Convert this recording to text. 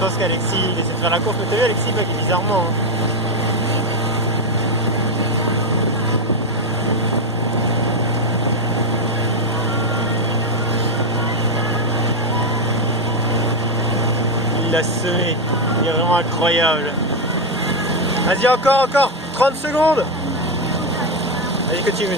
pense qu'Alexis il essaie de faire la course, mais t'as vu Alexis bug bizarrement. Hein. Il l'a semé, il est vraiment incroyable. Vas-y encore, 30 secondes. Allez continue.